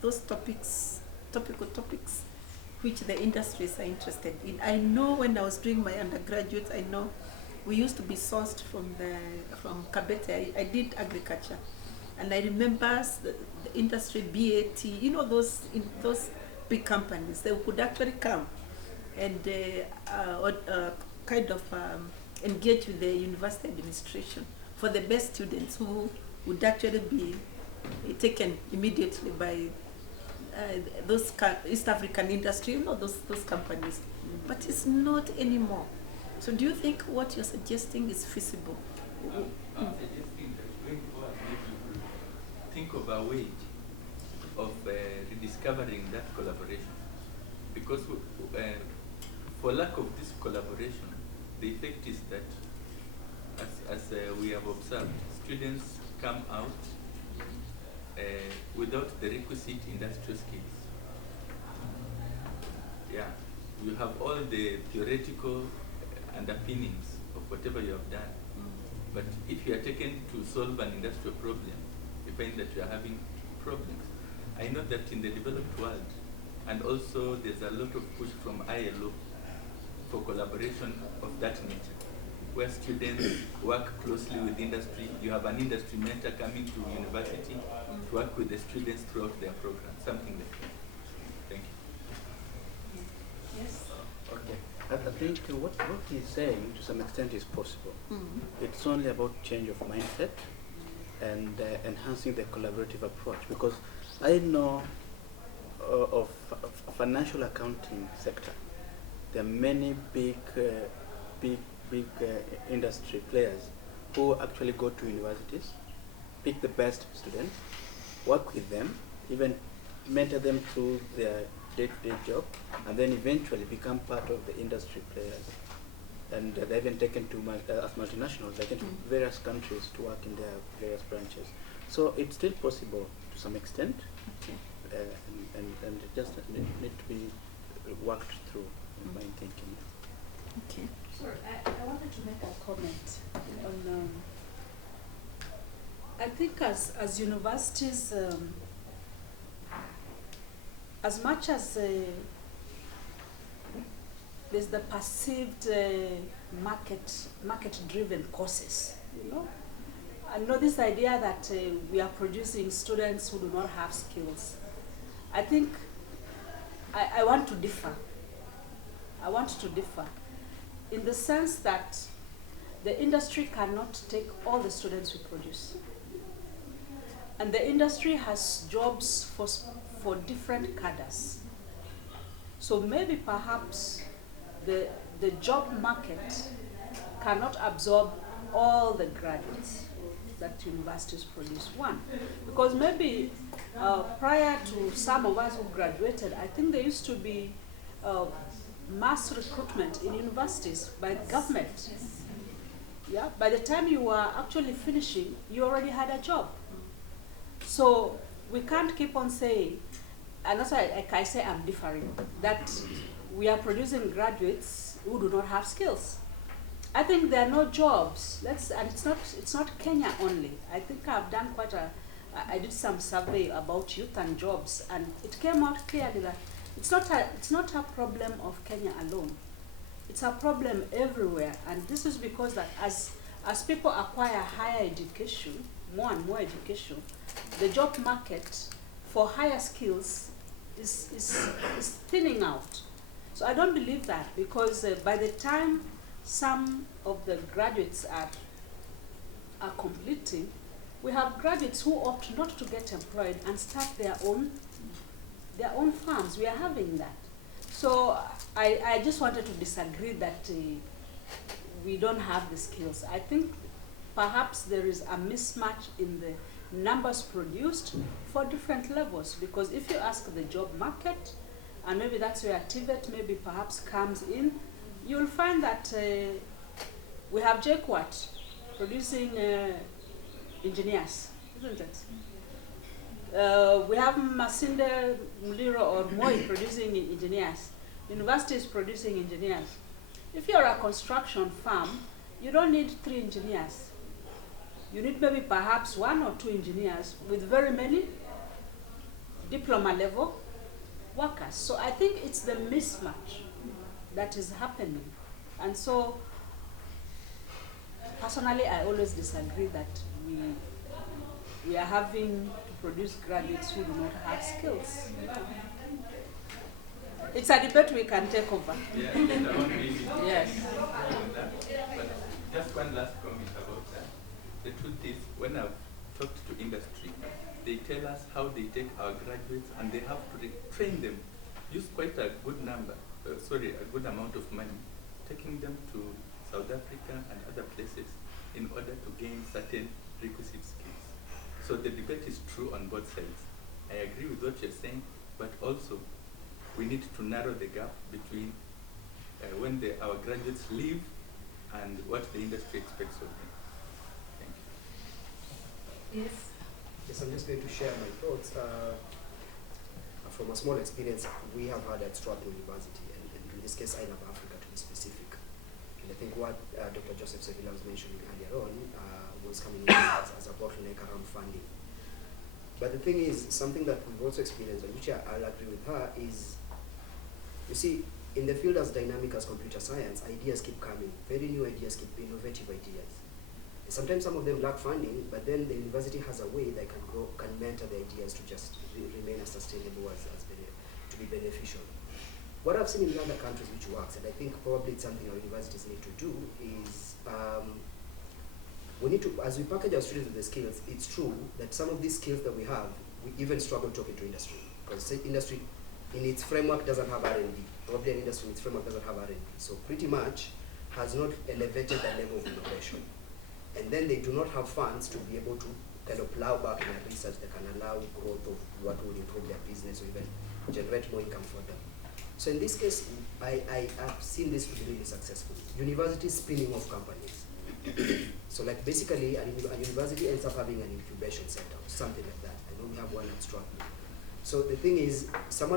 those topical topics which the industries are interested in. I know when I was doing my undergraduate, I know we used to be sourced from Kabete. I did agriculture, and I remember the industry, BAT, you know, those big companies, they would actually come and kind of engage with the university administration for the best students who would actually be taken immediately by those East African industry, you know, those companies. But it's not anymore. So do you think what you're suggesting is feasible? I'm suggesting that going forward, maybe we could think of a way of rediscovering that collaboration. Because for lack of this collaboration, the effect is that, as we have observed, students come out without the requisite industrial skills. Yeah, you have all the theoretical underpinnings of whatever you have done, but if you are taken to solve an industrial problem, you find that you are having problems. I know that in the developed world, and also there's a lot of push from ILO for collaboration of that nature, where students work closely with industry. You have an industry mentor coming to university to work with the students throughout their program, something like that. Thank you. Yes. Okay. I think what he's saying to some extent is possible. It's only about change of mindset and enhancing the collaborative approach, because I know of financial accounting sector, there are many big industry players who actually go to universities, pick the best students, work with them, even mentor them through their day-to-day job, and then eventually become part of the industry players. And they've even taken to as multinationals, they get to various countries to work in their various branches. So it's still possible to some extent, and it just need to be worked through in my thinking. Okay. Sorry, I wanted to make a comment on. I think as universities, as much as there's the perceived market-driven courses, you know. I know this idea that we are producing students who do not have skills. I think I want to differ. I want to differ in the sense that the industry cannot take all the students we produce. And the industry has jobs for different cadres. So maybe perhaps the job market cannot absorb all the graduates that universities produce. One, because maybe prior to some of us who graduated, I think there used to be mass recruitment in universities by the government. Yeah, by the time you were actually finishing, you already had a job. So we can't keep on saying, and that's why I say I'm differing, that we are producing graduates who do not have skills. I think there are no jobs. And it's not Kenya only. I think I've done I did some survey about youth and jobs, and it came out clearly that it's not a problem of Kenya alone. It's a problem everywhere, and this is because that as people acquire higher education, more and more education, the job market for higher skills is thinning out. So I don't believe that, because by the time some of the graduates are completing, we have graduates who opt not to get employed and start their own farms. We are having that. So I just wanted to disagree that we don't have the skills. I think perhaps there is a mismatch in the numbers produced for different levels, because if you ask the job market, and maybe that's where TVET maybe perhaps comes in, you'll find that we have JKUAT producing engineers, isn't it? We have Masinde Muliro or Moi producing engineers. Universities producing engineers. If you're a construction firm, you don't need 3 engineers. You need maybe perhaps 1 or 2 engineers with very many diploma level workers. So I think it's the mismatch that is happening. And so personally, I always disagree that we are having to produce graduates who do not have skills. It's a debate we can take over. Yeah, I won't really Yes. on that. But just one last comment about that. The truth is, when I've talked to industry, they tell us how they take our graduates and they have to train them, use quite a good a good amount of money, taking them to South Africa and other places in order to gain certain requisite skills. So the debate is true on both sides. I agree with what you're saying, but also we need to narrow the gap between when our graduates leave and what the industry expects of them. Thank you. Yes. Yes, I'm just going to share my thoughts. From a small experience we have had at Strathmore University, and in this case, INAB Africa to be specific. And I think what Dr. Joseph Sevilla was mentioning earlier on was coming in as a bottleneck around funding. But the thing is, something that we've also experienced, and which I'll agree with her, is, you see, in the field as dynamic as computer science, ideas keep coming, very new ideas, keep innovative ideas. And sometimes some of them lack funding, but then the university has a way that can mentor the ideas to just remain as sustainable to be beneficial. What I've seen in other countries which works, and I think probably it's something our universities need to do, is we need to, as we package our students with the skills, it's true that some of these skills that we have, we even struggle talking to industry, because industry in its framework doesn't have R&D. Probably an industry in its framework doesn't have R&D. So pretty much has not elevated the level of innovation. And then they do not have funds to be able to kind of plow back in a research that can allow growth of what will improve their business or even generate more income for them. So in this case, I have seen this to be really successful. Universities spinning off companies. So like basically a university ends up having an incubation center or something like that. I know we have one at Strathmore. So the thing is, someone